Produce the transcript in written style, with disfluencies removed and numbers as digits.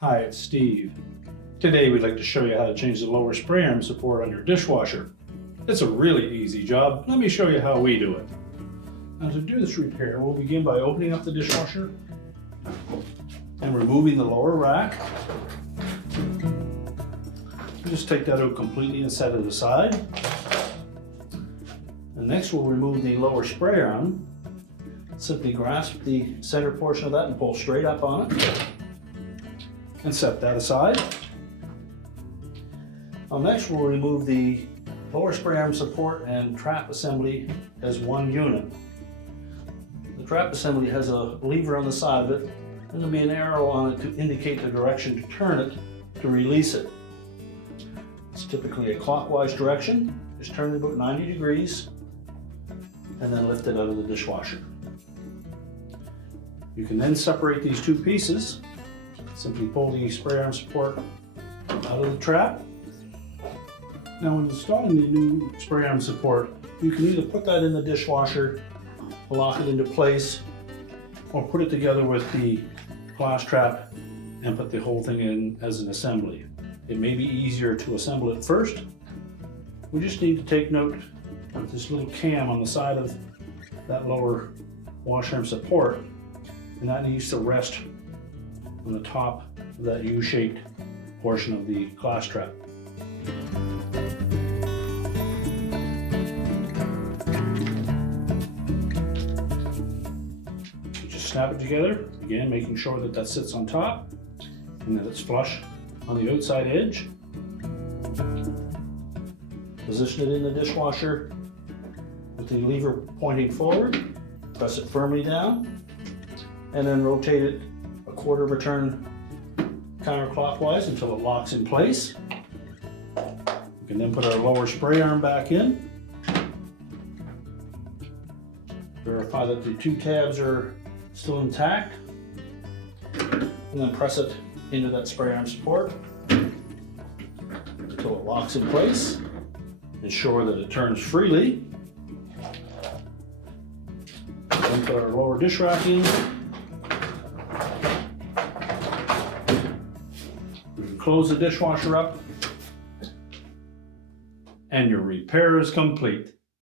Hi, it's Steve. Today we'd like to show you how to change the lower spray arm support on your dishwasher. It's a really easy job. Let me show you how we do it. Now to do this repair, we'll begin by opening up the dishwasher and removing the lower rack. Just take that out completely and set it aside. And next we'll remove the lower spray arm. Simply grasp the center portion of that and pull straight up on it. And set that aside. Next we'll remove the lower spray arm support and trap assembly as one unit. The trap assembly has a lever on the side of it, and there'll be an arrow on it to indicate the direction to turn it to release it. It's typically a clockwise direction. Just turn it about 90 degrees and then lift it out of the dishwasher. You can then separate these two pieces. Simply pull the spray arm support out of the trap. Now when installing the new spray arm support, you can either put that in the dishwasher, lock it into place, or put it together with the glass trap and put the whole thing in as an assembly. It may be easier to assemble it first. We just need to take note of this little cam on the side of that lower wash arm support, and that needs to rest on the top of that U-shaped portion of the glass trap. Just snap it together, again making sure that that sits on top and that it's flush on the outside edge. Position it in the dishwasher with the lever pointing forward, press it firmly down, and then rotate it a quarter of a turn counterclockwise until it locks in place. We can then put our lower spray arm back in. Verify that the two tabs are still intact, and then press it into that spray arm support until it locks in place. Ensure that it turns freely. Then put our lower dish rack in. Close the dishwasher up, and your repair is complete.